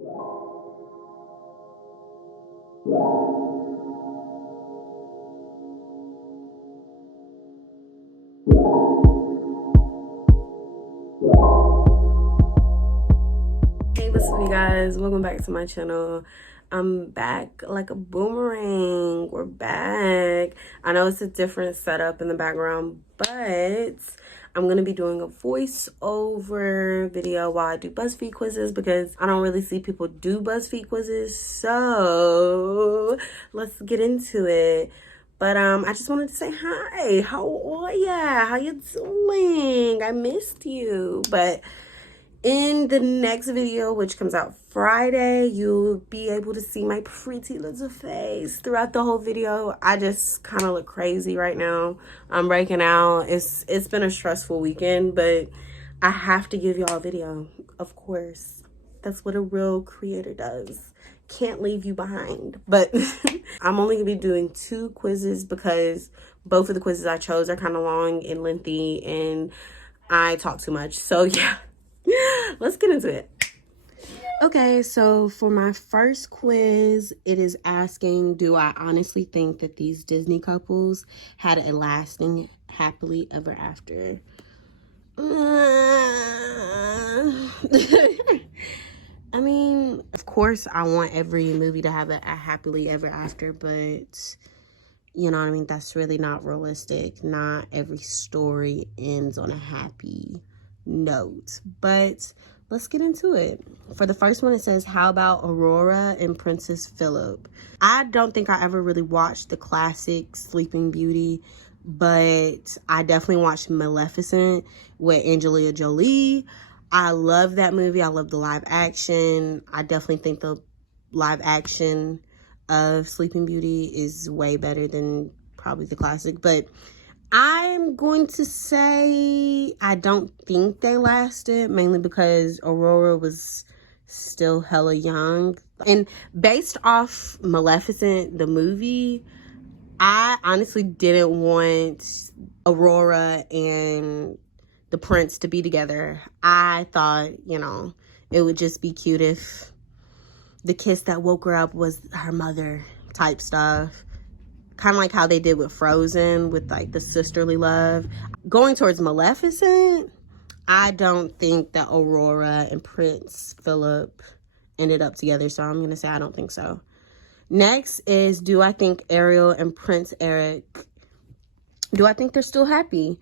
Hey, what's up, you guys? Welcome back to my channel. I'm back like a boomerang. We're back. I know it's a different setup in the background, but I'm gonna be doing a voiceover video while I do Buzzfeed quizzes because I don't really see people do Buzzfeed quizzes. So let's get into it. But I just wanted to say hi. How are ya? How you doing? I missed you. But in the next video, which comes out Friday, you'll be able to see my pretty little face throughout the whole video. I just kind of look crazy right now. I'm breaking out. It's been a stressful weekend, but I have to give y'all a video, of course. That's what a real creator does. Can't leave you behind. But I'm only gonna be doing 2 quizzes because both of the quizzes I chose are kind of long and lengthy and I talk too much. So yeah. Let's get into it. Okay, so for my first quiz, it is asking, do I honestly think that these Disney couples had a lasting happily ever after? I mean, of course, I want every movie to have a happily ever after, but you know what I mean? That's really not realistic. Not every story ends on a happy note, but let's get into it. For the first one, it says, how about Aurora and Princess Philip? I don't think I ever really watched the classic Sleeping Beauty, but I definitely watched Maleficent with Angelina Jolie. I love that movie. I love the live action. I definitely think the live action of Sleeping Beauty is way better than probably the classic, but I'm going to say I don't think they lasted, mainly because Aurora was still hella young. And based off Maleficent, the movie, I honestly didn't want Aurora and the prince to be together. I thought, you know, it would just be cute if the kiss that woke her up was her mother type stuff. Kind of like how they did with Frozen, with like the sisterly love. Going towards Maleficent, I don't think that Aurora and Prince Philip ended up together, so I'm going to say I don't think so. Next is, do I think Ariel and Prince Eric, do I think they're still happy?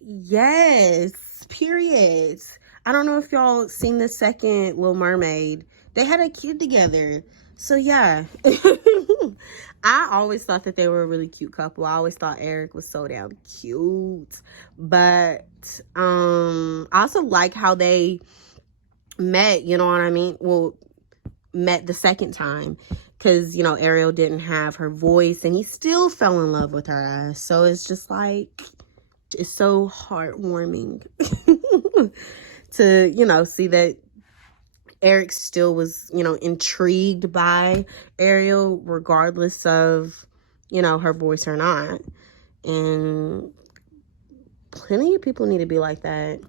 Yes, period. I don't know if y'all seen the second Little Mermaid. They had a kid together. So yeah. I always thought that they were a really cute couple. I always thought Eric was so damn cute. But I also like how they met, you know what I mean? Well, met the second time. Because, you know, Ariel didn't have her voice and he still fell in love with her ass. So it's just like, it's so heartwarming to, you know, see that Eric still was, you know, intrigued by Ariel regardless of, you know, her voice or not. And plenty of people need to be like that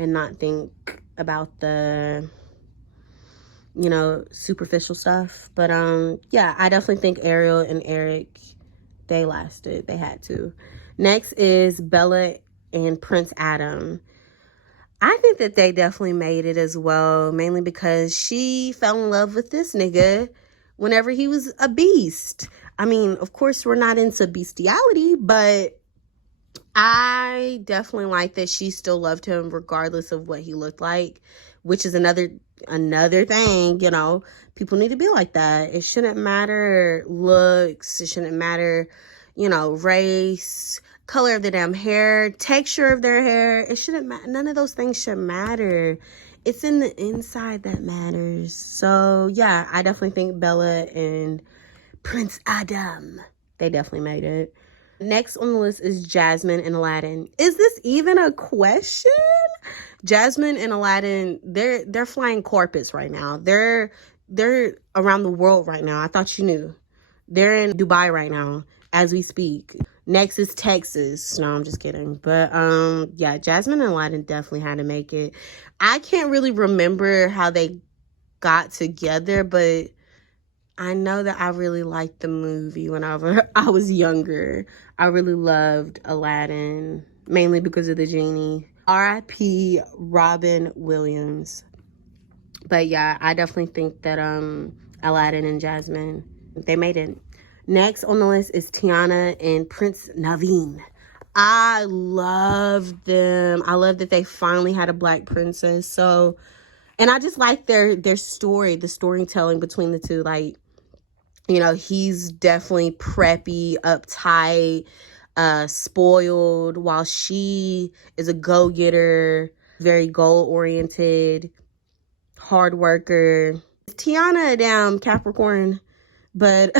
and not think about the, you know, superficial stuff. But yeah, I definitely think Ariel and Eric, they lasted. They had to. Next is Bella and Prince Adam. I think that they definitely made it as well, mainly because she fell in love with this nigga whenever he was a beast. I mean, of course, we're not into bestiality, but I definitely like that she still loved him regardless of what he looked like, which is another thing, you know. People need to be like that. It shouldn't matter looks. It shouldn't matter, you know, race, color of the damn hair, texture of their hair. It shouldn't matter. None of those things should matter. It's in the inside that matters. So yeah, I definitely think Bella and Prince Adam, they definitely made it. Next on the list is Jasmine and Aladdin. Is this even a question? Jasmine and Aladdin, they're flying carpets right now. They're around the world right now. I thought you knew. They're in Dubai right now as we speak. Next is Texas. No, I'm just kidding. But yeah, Jasmine and Aladdin definitely had to make it. I can't really remember how they got together, but I know that I really liked the movie whenever I was younger. I really loved Aladdin, mainly because of the genie. R.I.P. Robin Williams. But yeah, I definitely think that Aladdin and Jasmine, they made it. Next on the list is Tiana and Prince Naveen. I love them. I love that they finally had a black princess. So, and I just like their story, the storytelling between the two. Like, you know, he's definitely preppy, uptight, spoiled, while she is a go-getter, very goal-oriented, hard worker. Tiana a damn Capricorn, but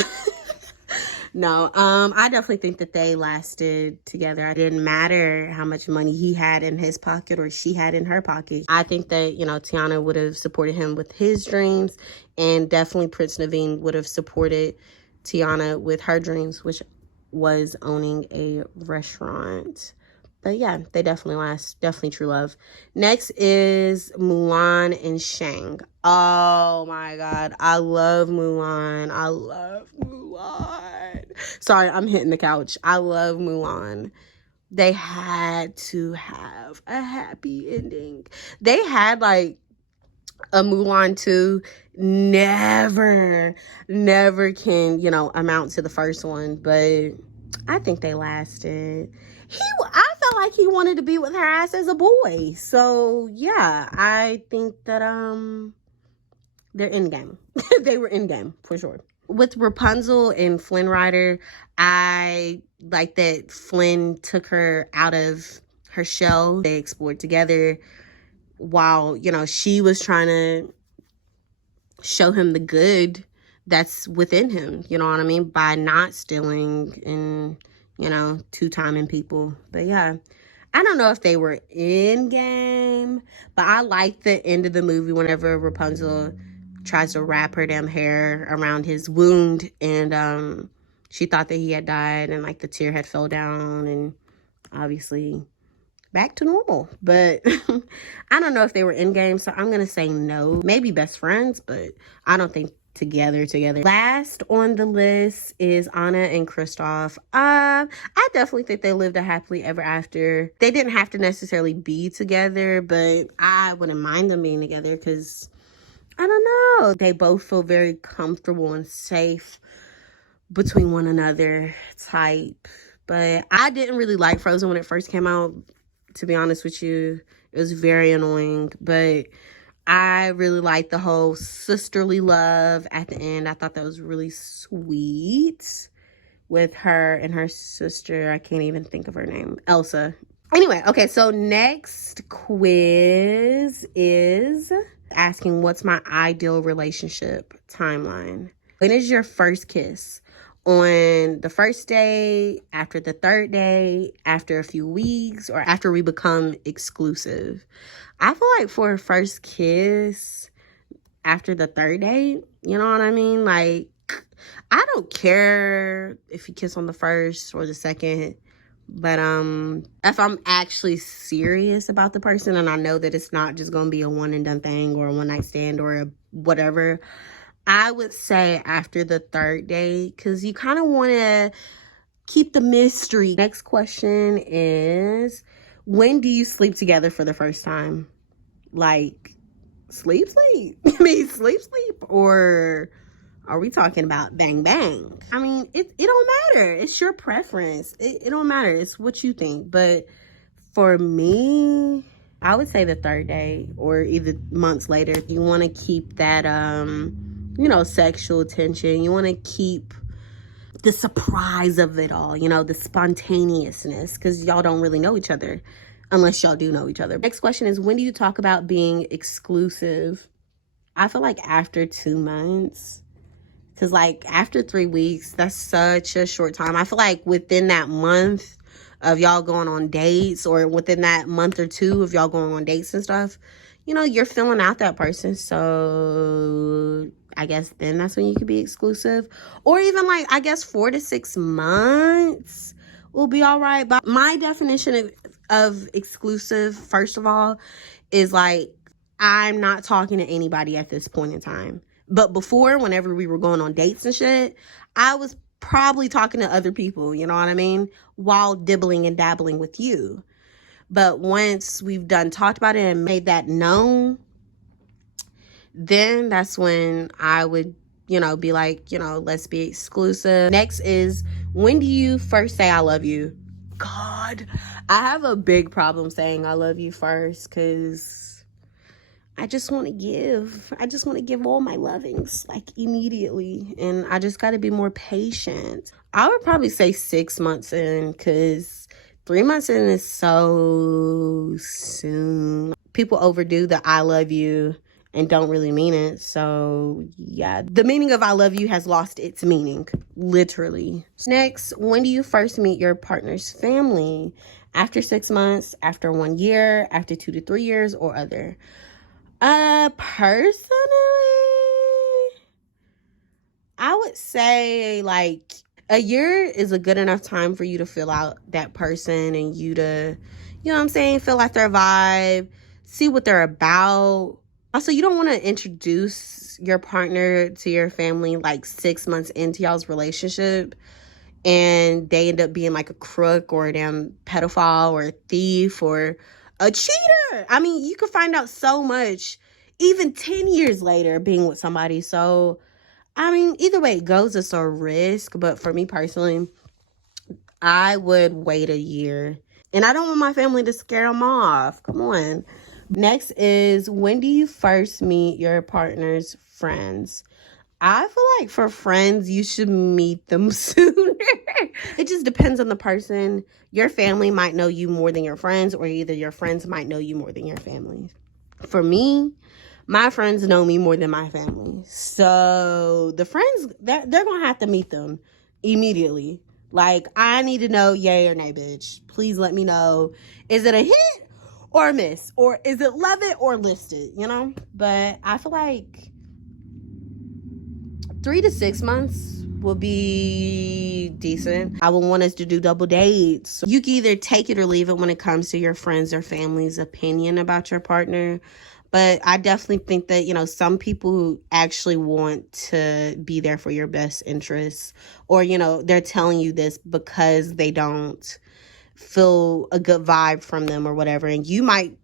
no, I definitely think that they lasted together. It didn't matter how much money he had in his pocket or she had in her pocket. I think that, you know, Tiana would have supported him with his dreams, and definitely Prince Naveen would have supported Tiana with her dreams, which was owning a restaurant. But yeah, they definitely last. Definitely true love. Next is Mulan and Shang. Oh my God. I love Mulan. I love Mulan. Sorry, I'm hitting the couch. I love Mulan. They had to have a happy ending. They had like a Mulan 2. Never can, you know, amount to the first one. But I think they lasted. I felt like he wanted to be with her ass as a boy. So yeah, I think that they're in game. They were in game for sure. With Rapunzel and Flynn Rider, I like that Flynn took her out of her shell. They explored together while, you know, she was trying to show him the good that's within him, you know what I mean, by not stealing and, you know, two-timing people. But yeah, I don't know if they were in game, but I like the end of the movie whenever Rapunzel tries to wrap her damn hair around his wound, and she thought that he had died, and like the tear had fell down, and obviously back to normal. But I don't know if they were in game, so I'm gonna say no. Maybe best friends, but I don't think together. Last on the list is Anna and Kristoff. I definitely think they lived a happily ever after. They didn't have to necessarily be together, but I wouldn't mind them being together because I don't know, they both feel very comfortable and safe between one another type. But I didn't really like Frozen when it first came out, to be honest with you. It was very annoying, but I really liked the whole sisterly love at the end. I thought that was really sweet with her and her sister. I can't even think of her name. Elsa. Anyway, okay, so next quiz is asking, what's my ideal relationship timeline? When is your first kiss? On the first day, after the third day, after a few weeks, or after we become exclusive? I feel like for a first kiss, after the third date, you know what I mean? Like, I don't care if you kiss on the first or the second, but if I'm actually serious about the person and I know that it's not just gonna be a one and done thing or a one night stand or a whatever, I would say after the third date, because you kind of want to keep the mystery. Next question is, when do you sleep together for the first time? Like, sleep? I mean, sleep? Or are we talking about bang bang? I mean, it don't matter. It's your preference. It don't matter. It's what you think. But for me, I would say the third day or either months later. You want to keep that, you know, sexual tension. You want to keep the surprise of it all, you know, the spontaneousness, because y'all don't really know each other unless y'all do know each other. Next question is, when do you talk about being exclusive? I feel like after 2 months. Because, like, after 3 weeks, that's such a short time. I feel like within that month of y'all going on dates, or within that month or two of y'all going on dates and stuff, you know, you're filling out that person. So I guess then that's when you could be exclusive. Or even, like, I guess 4 to 6 months will be all right. But my definition of exclusive, first of all, is, like, I'm not talking to anybody at this point in time. But before, whenever we were going on dates and shit, I was probably talking to other people, you know what I mean? While dibbling and dabbling with you. But once we've done talked about it and made that known, then that's when I would, be like, let's be exclusive. Next is, when do you first say I love you? God, I have a big problem saying I love you first, because I just want to give. I just want to give all my lovings, like, immediately. And I just got to be more patient. I would probably say 6 months in, because 3 months in is so soon. People overdo the I love you and don't really mean it. So, yeah. The meaning of I love you has lost its meaning, literally. Next, when do you first meet your partner's family? After 6 months, after 1 year, after 2 to 3 years, or other? Personally, I would say, like, a year is a good enough time for you to fill out that person and you to, fill out their vibe, see what they're about. Also, you don't want to introduce your partner to your family like 6 months into y'all's relationship and they end up being like a crook or a damn pedophile or a thief or a cheater. I mean, you could find out so much even 10 years later being with somebody. So, I mean, either way it goes, it's a risk. But for me personally, I would wait a year. And I don't want my family to scare them off. Come on. Next is, when do you first meet your partner's friends? I feel like for friends, you should meet them sooner. It just depends on the person. Your family might know you more than your friends, or either your friends might know you more than your family. For me, my friends know me more than my family. So the friends, they're going to have to meet them immediately. Like, I need to know yay or nay, bitch. Please let me know. Is it a hit or a miss? Or is it love it or listed, But I feel like 3 to 6 months will be decent. I would want us to do double dates. You can either take it or leave it when it comes to your friends or family's opinion about your partner. But I definitely think that, some people actually want to be there for your best interests. Or, they're telling you this because they don't feel a good vibe from them or whatever. And you might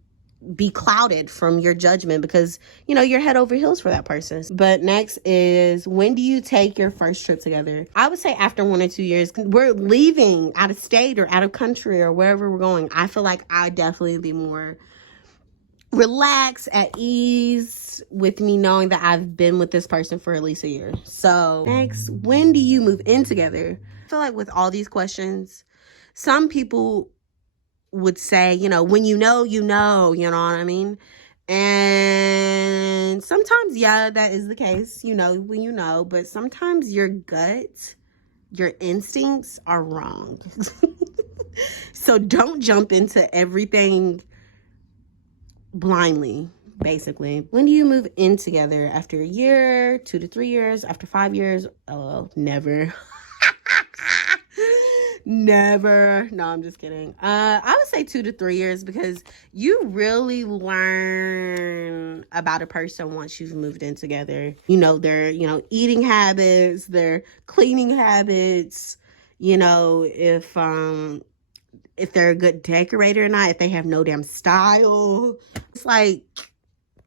be clouded from your judgment because, you're head over heels for that person. But next is, when do you take your first trip together? I would say after 1 or 2 years. We're leaving out of state or out of country or wherever we're going. I feel like I'd definitely be more relaxed, at ease with me knowing that I've been with this person for at least a year. So next, when do you move in together? I feel like with all these questions, some people would say, when you know, you know what I mean? And sometimes, yeah, that is the case, when you know, but sometimes your gut, your instincts are wrong. So don't jump into everything blindly, basically. When do you move in together? After a year, 2 to 3 years, after 5 years? Oh, never. Never. No, I'm just kidding. I would say 2 to 3 years because you really learn about a person once you've moved in together. Their, eating habits, their cleaning habits, if they're a good decorator or not, if they have no damn style. It's like,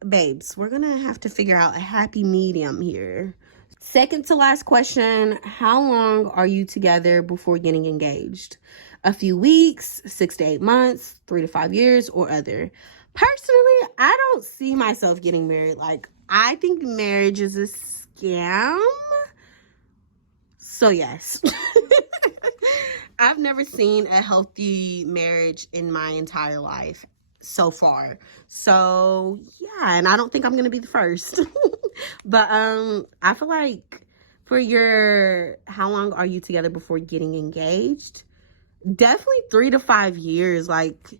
babes, we're gonna have to figure out a happy medium here. Second to last question, how long are you together before getting engaged? A few weeks, 6 to 8 months, 3 to 5 years, or other? Personally, I don't see myself getting married. Like, I think marriage is a scam. So yes. I've never seen a healthy marriage in my entire life so far. So yeah, and I don't think I'm gonna be the first. But I feel like for your, how long are you together before getting engaged? Definitely 3 to 5 years. Like,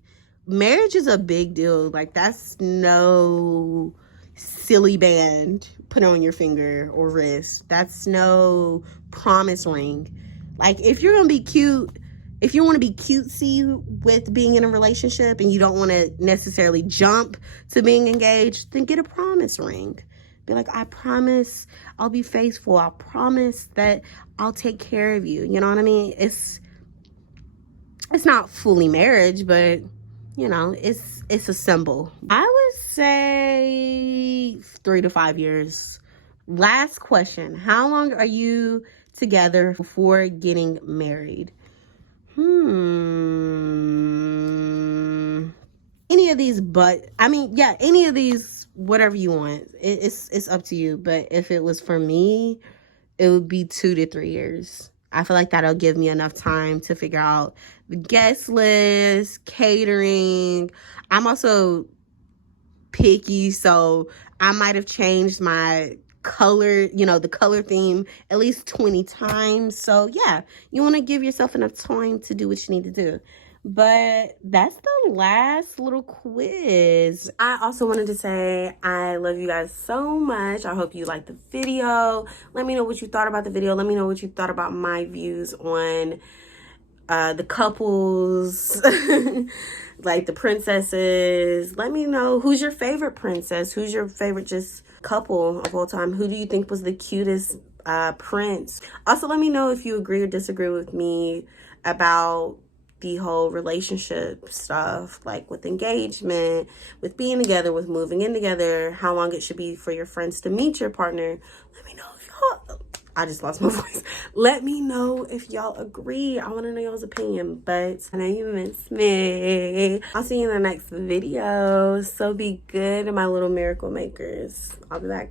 marriage is a big deal. Like, that's no silly band put on your finger or wrist. That's no promise ring. Like, if you're gonna be cute if you want to be cutesy with being in a relationship and you don't want to necessarily jump to being engaged, then get a promise ring. Be like, I promise I'll be faithful. I promise that I'll take care of you. You know what I mean? It's not fully marriage, but you know, it's a symbol. I would say 3 to 5 years. Last question. How long are you together before getting married? Any of these, but I mean, yeah, any of these, whatever you want. It's up to you. But if it was for me, it would be 2 to 3 years. I feel like that'll give me enough time to figure out the guest list, catering. I'm also picky, so I might have changed my color, the color theme at least 20 times. So yeah, you want to give yourself enough time to do what you need to do. But that's the last little quiz. I also wanted to say I love you guys so much. I hope you liked the video. Let me know what you thought about the video. Let me know what you thought about my views on the couples, like the princesses. Let me know, who's your favorite princess? Who's your favorite just couple of all time? Who do you think was the cutest prince? Also, let me know if you agree or disagree with me about the whole relationship stuff, like with engagement, with being together, with moving in together, how long it should be for your friends to meet your partner. Let me know if y'all, I just lost my voice. Let me know if y'all agree. I want to know y'all's opinion, but I know you miss me. I'll see you in the next video. So be good, my little miracle makers. I'll be back.